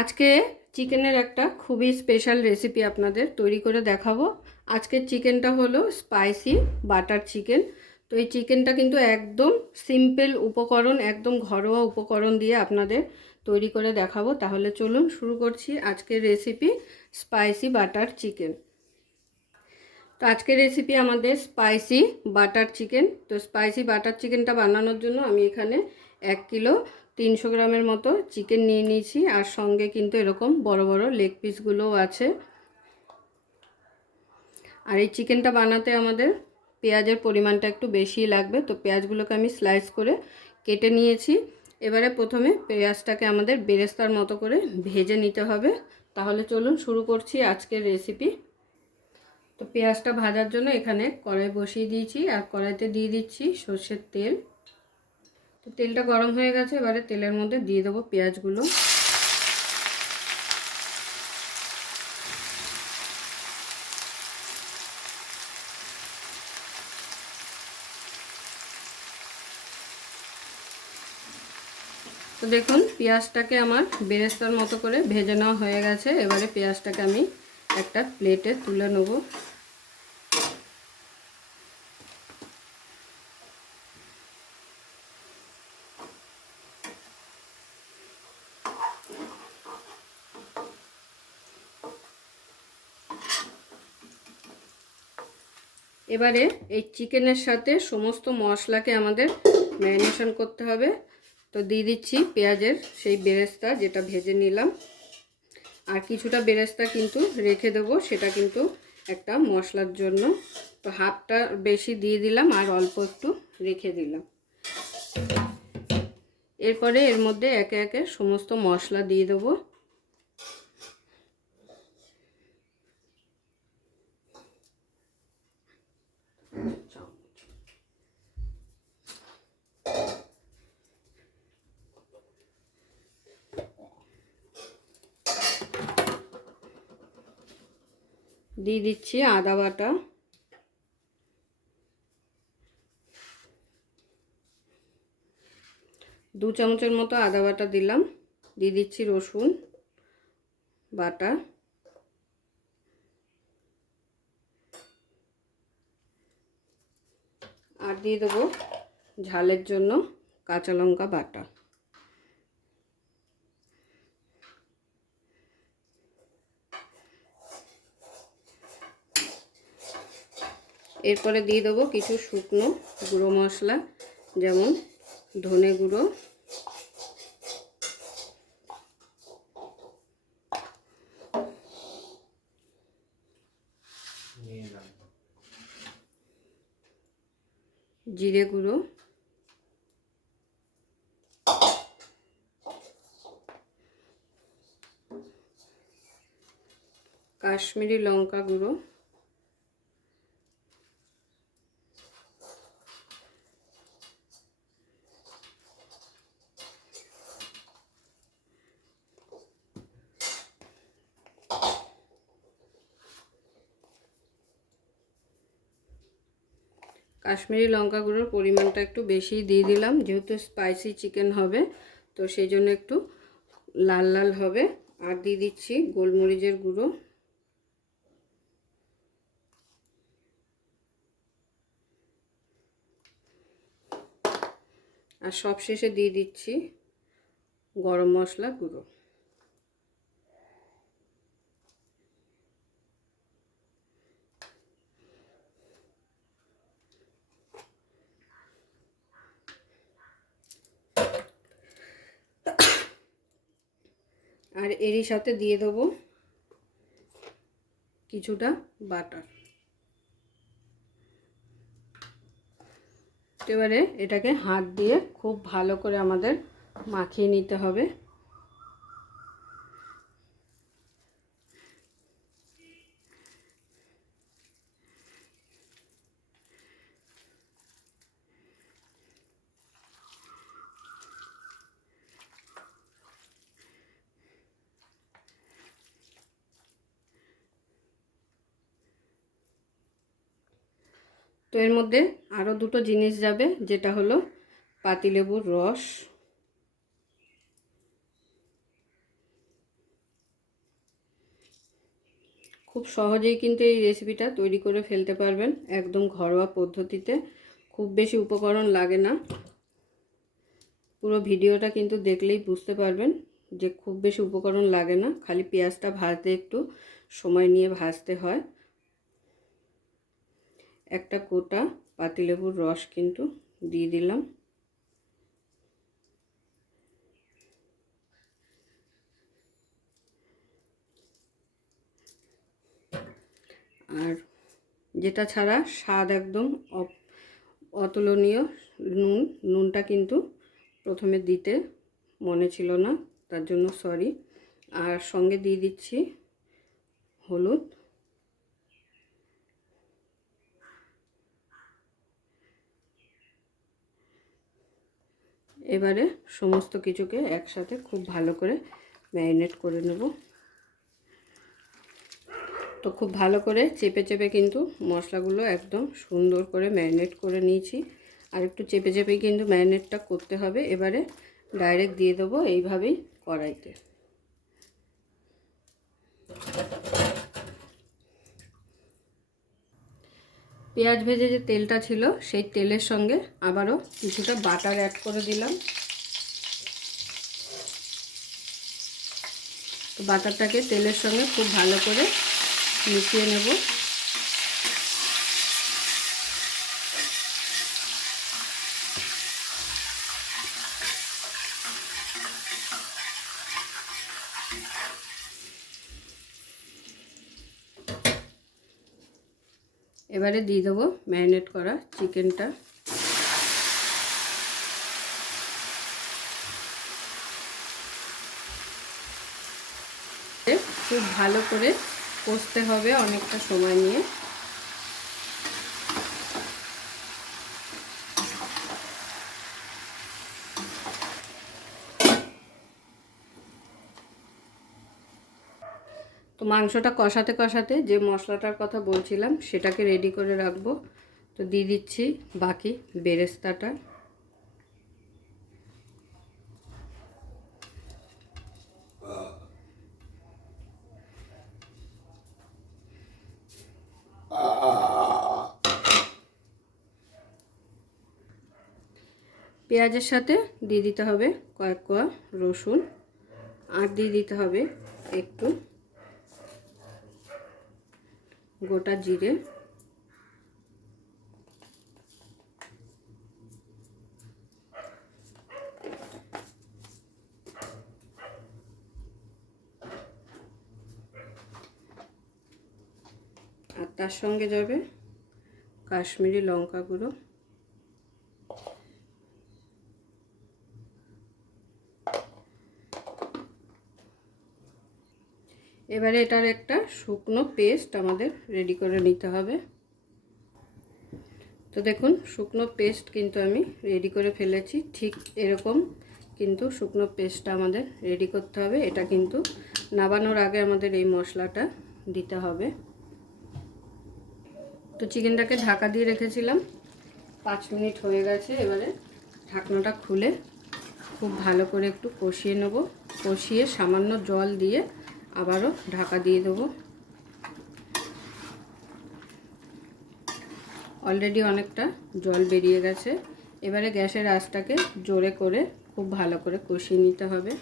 আজকে চিকেনের একটা খুবই স্পেশাল রেসিপি আপনাদের তৈরি করে দেখাবো। আজকের চিকেনটা হলো স্পাইসি বাটার চিকেন। তো এই চিকেনটা কিন্তু একদম সিম্পল উপকরণ, একদম ঘরোয়া উপকরণ দিয়ে আপনাদের তৈরি করে দেখাবো। তাহলে চলুন শুরু করছি আজকের রেসিপি স্পাইসি বাটার চিকেন। তো আজকের রেসিপি আমাদের স্পাইসি বাটার চিকেন। তো স্পাইসি বাটার চিকেনটা বানানোর জন্য আমি এখানে 1 কিলো 300 গ্রামের মতো চিকেন নিয়ে নিয়েছি, আর সঙ্গে কিন্তু এরকম বড় বড় লেগ পিসগুলোও আছে। আর এই চিকেনটা বানাতে আমাদের পেঁয়াজের পরিমাণটা একটু বেশি লাগবে, তো পেঁয়াজগুলোকে আমি স্লাইস করে কেটে নিয়েছি। এবারে প্রথমে পেঁয়াজটাকে আমাদের বেরেস্তার মতো করে ভেজে নিতে হবে। তাহলে চলুন শুরু করছি আজকের রেসিপি। তো পেঁয়াজটা ভাজার জন্য এখানে কড়াই বসিয়ে দিয়েছি, আর কড়াইতে দিয়ে দিচ্ছি সর্ষের তেল। তো তেলটা গরম হয়ে গেছে, এবারে তেলের মধ্যে দিয়ে দেবো পেঁয়াজগুলো। তো দেখুন পেঁয়াজটাকে আমার বেরেস্তার মতো করে ভেজে নেওয়া হয়ে গেছে। এবারে পেঁয়াজটাকে আমি একটা প্লেটে তুলে নেব। এবারে এই চিকেনের সাথে সমস্ত মশলাকে আমাদের ম্যারিনেশন করতে হবে। তো দিয়ে দিচ্ছি পেঁয়াজের সেই বেরেস্তা যেটা ভেজে নিলাম, আর কিছুটা বেরেস্তা কিন্তু রেখে দেবো, সেটা কিন্তু একটা মশলার জন্য। তো হাফটা বেশি দিয়ে দিলাম আর অল্প একটু রেখে দিলাম। এরপরে এর মধ্যে একে একে সমস্ত মশলা দিয়ে দেবো। দিয়ে দিচ্ছি আদা বাটা, 2 চামচের মতো আদা বাটা দিলাম। দিয়ে দিচ্ছি রসুন বাটা, আর দিয়ে দেবো ঝালের জন্য কাঁচা লঙ্কা বাটা। এরপরে দিয়ে দেবো কিছু শুকনো গুঁড়ো মশলা, যেমন ধনে গুঁড়ো, জিরে গুঁড়ো, কাশ্মীরি লঙ্কা গুঁড়ো, কাশ্মীরি লঙ্কা গুঁড়োর পরিমাণটা একটু বেশি দিয়ে দিলাম, যেহেতু স্পাইসি চিকেন হবে তো সেই জন্য একটু লাল লাল হবে। আর দিয়ে দিচ্ছি গোলমরিচের গুঁড়ো, আর সবশেষে দিয়ে দিচ্ছি গরম মশলা গুঁড়ো। আর এরই সাথে দিয়ে দেবো কিছুটা বাটার। এবারে এটাকে হাত দিয়ে খুব ভালো করে আমাদের মাখিয়ে নিতে হবে। তো এর মধ্যে আরও দুটো জিনিস যাবে, যেটা হলো পাতিলেবুর রস, খুব সহজেই কিন্তু এই রেসিপিটা তৈরি করে ফেলতে পারবেন, একদম ঘরোয়া পদ্ধতিতে। খুব বেশি উপকরণ লাগে না। পুরো ভিডিওটা কিন্তু দেখলেই বুঝতে পারবেন যে খুব বেশি উপকরণ লাগে না, খালি পেঁয়াজটা ভাজতে একটু সময় নিয়ে ভাজতে হয়। একটা গোটা পাতিলেবুর রস কিন্তু দিয়ে দিলাম। আর যেটা ছাড়া স্বাদ একদম অতুলনীয়, নুনটা কিন্তু প্রথমে দিতে মনে ছিল না, তার জন্য সরি। আর সঙ্গে দিয়ে দিচ্ছি হলুদ। এবারে সমস্ত কিছুকে একসাথে খুব ভালো করে ম্যারিনেট করে নেব। তো খুব ভালো করে চেপে চেপে কিন্তু মশলাগুলো একদম সুন্দর করে ম্যারিনেট করে নিয়েছি। আর একটু চেপে চেপেই কিন্তু ম্যারিনেটটা করতে হবে। এবারে ডাইরেক্ট দিয়ে দেবো এইভাবেই কড়াইতে। পেঁয়াজ ভেজে যে তেলটা ছিল সেই তেলের সঙ্গে আবারও কিছুটা বাটার অ্যাড করে দিলাম। তো বাটারটাকে তেলের সঙ্গে খুব ভালো করে মিশিয়ে নেব। এবারে দিয়ে দেবো ম্যারিনেট করা চিকেনটা। খুব ভালো করে কষতে হবে অনেকটা সময় নিয়ে। তো মাংসটা কষাতে কষাতে যে মশলাটার কথা বলছিলাম সেটাকে রেডি করে রাখবো। তো দিয়ে দিচ্ছি বাকি বেরেস্তাটা। পেঁয়াজের সাথে দিয়ে দিতে হবে কয়েক কোয়া রসুন, আর দিয়ে দিতে হবে একটু গোটা জিরে, আর তার সঙ্গে যাবে কাশ্মীরি লঙ্কা গুঁড়ো। এবারে এটার একটা শুকনো পেস্ট আমাদের রেডি করে নিতে হবে। তো দেখুন শুকনো পেস্ট কিন্তু আমি রেডি করে ফেলেছি। ঠিক এরকম কিন্তু শুকনো পেস্টটা আমাদের রেডি করতে হবে। এটা কিন্তু নাবানোর আগে আমাদের এই মশলাটা দিতে হবে। তো চিকেনটাকে ঢাকা দিয়ে রেখেছিলাম, 5 মিনিট হয়ে গেছে। এবারে ঢাকনাটা খুলে খুব ভালো করে একটু কষিয়ে নেব। কষিয়ে সামান্য জল দিয়ে আবারও ঢাকা দিয়ে দেবো। অলরেডি অনেকটা জল বেরিয়ে গেছে। এবারে গ্যাসের আঁচটাকে জোরে করে খুব ভালো করে কষিয়ে নিতে হবে।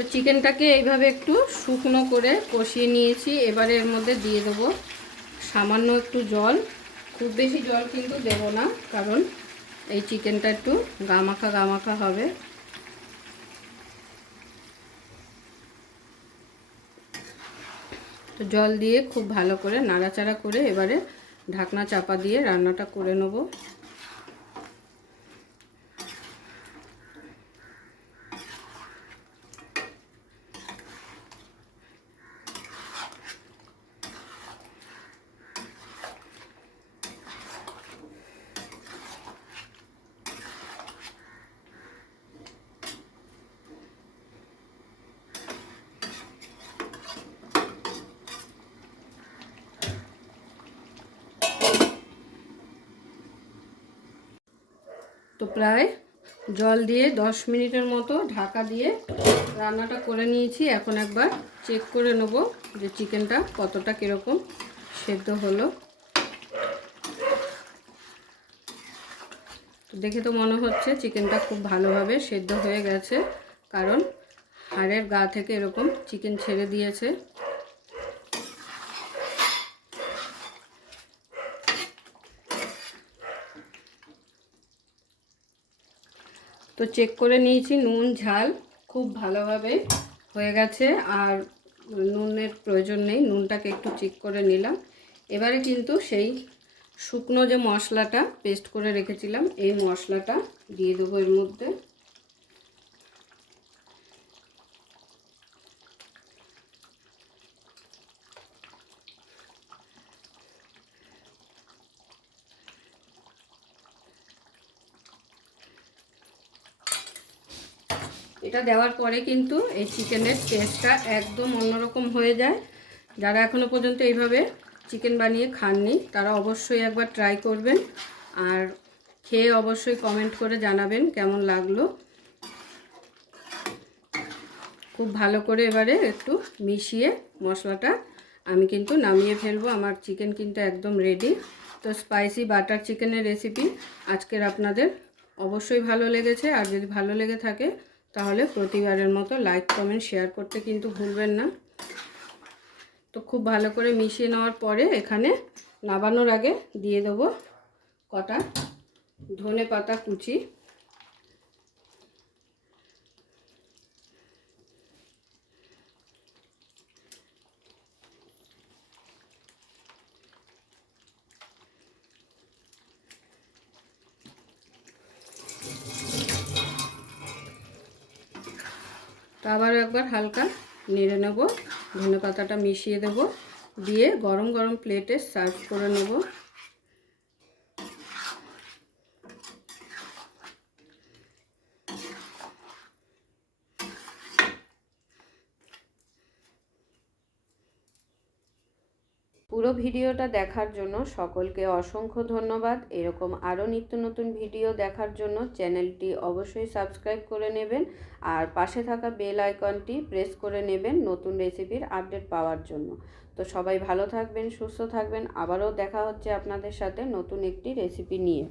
তো চিকেনটাকে এইভাবে একটু শুকনো করে কষিয়ে নিয়েছি। এবারে এর মধ্যে দিয়ে দেবো সামান্য একটু জল। খুব বেশি জল কিন্তু দেব না, কারণ এই চিকেনটা একটু গামাখা গামাখা হবে। তো জল দিয়ে খুব ভালো করে নাড়াচাড়া করে এবারে ঢাকনা চাপা দিয়ে রান্নাটা করে নেব। তো প্রায় জল দিয়ে 10 মিনিটের মতো ঢাকা দিয়ে রান্নাটা করে নিয়েছি। এখন একবার চেক করে নেব যে চিকেনটা কতটা কীরকম সেদ্ধ হলো। তো দেখে তো মনে হচ্ছে চিকেনটা খুব ভালোভাবে সেদ্ধ হয়ে গেছে, কারণ হাড়ের গা থেকে এরকম চিকেন ছেড়ে দিয়েছে। তো চেক করে নিয়েছি, নুন ঝাল খুব ভালোভাবে হয়ে গেছে, আর নুনের প্রয়োজন নেই, নুনটাকে একটু চেক করে নিলাম। এবারে কিন্তু সেই শুকনো যে মশলাটা পেস্ট করে রেখেছিলাম এই মশলাটা দিয়ে দেবো এর মধ্যে। এটা দেওয়ার পরে কিন্তু এই চিকেনের টেস্টটা একদম অন্যরকম হয়ে যায়। যারা এখনও পর্যন্ত এইভাবে চিকেন বানিয়ে খাননি তারা অবশ্যই একবার ট্রাই করবেন, আর খেয়ে অবশ্যই কমেন্ট করে জানাবেন কেমন লাগলো। খুব ভালো করে এবারে একটু মিশিয়ে মশলাটা আমি কিন্তু নামিয়ে ফেলবো। আমার চিকেন কিন্তু একদম রেডি। তো স্পাইসি বাটার চিকেনের রেসিপি আজকের আপনাদের অবশ্যই ভালো লেগেছে, আর যদি ভালো লেগে থাকে তাহলে প্রতিবারের মতো লাইক কমেন্ট শেয়ার করতে কিন্তু ভুলবেন না। তো খুব ভালো করে মিশিয়ে নেওয়ার পরে এখানে নামানোর আগে দিয়ে দেবো কটা ধনেপাতা কুচি। তো আবার একবার হালকা নেড়ে নেব, ধনেপাতাটা মিশিয়ে দেব, দিয়ে গরম গরম প্লেটে সার্ভ করে নেব। পুরো ভিডিওটা দেখার জন্য সকলকে অসংখ্য ধন্যবাদ। এরকম আরও নিত্য নতুন ভিডিও দেখার জন্য চ্যানেলটি অবশ্যই সাবস্ক্রাইব করে নেবেন, আর পাশে থাকা বেল আইকনটি প্রেস করে নেবেন নতুন রেসিপির আপডেট পাওয়ার জন্য। তো সবাই ভালো থাকবেন, সুস্থ থাকবেন। আবারও দেখা হচ্ছে আপনাদের সাথে নতুন একটি রেসিপি নিয়ে।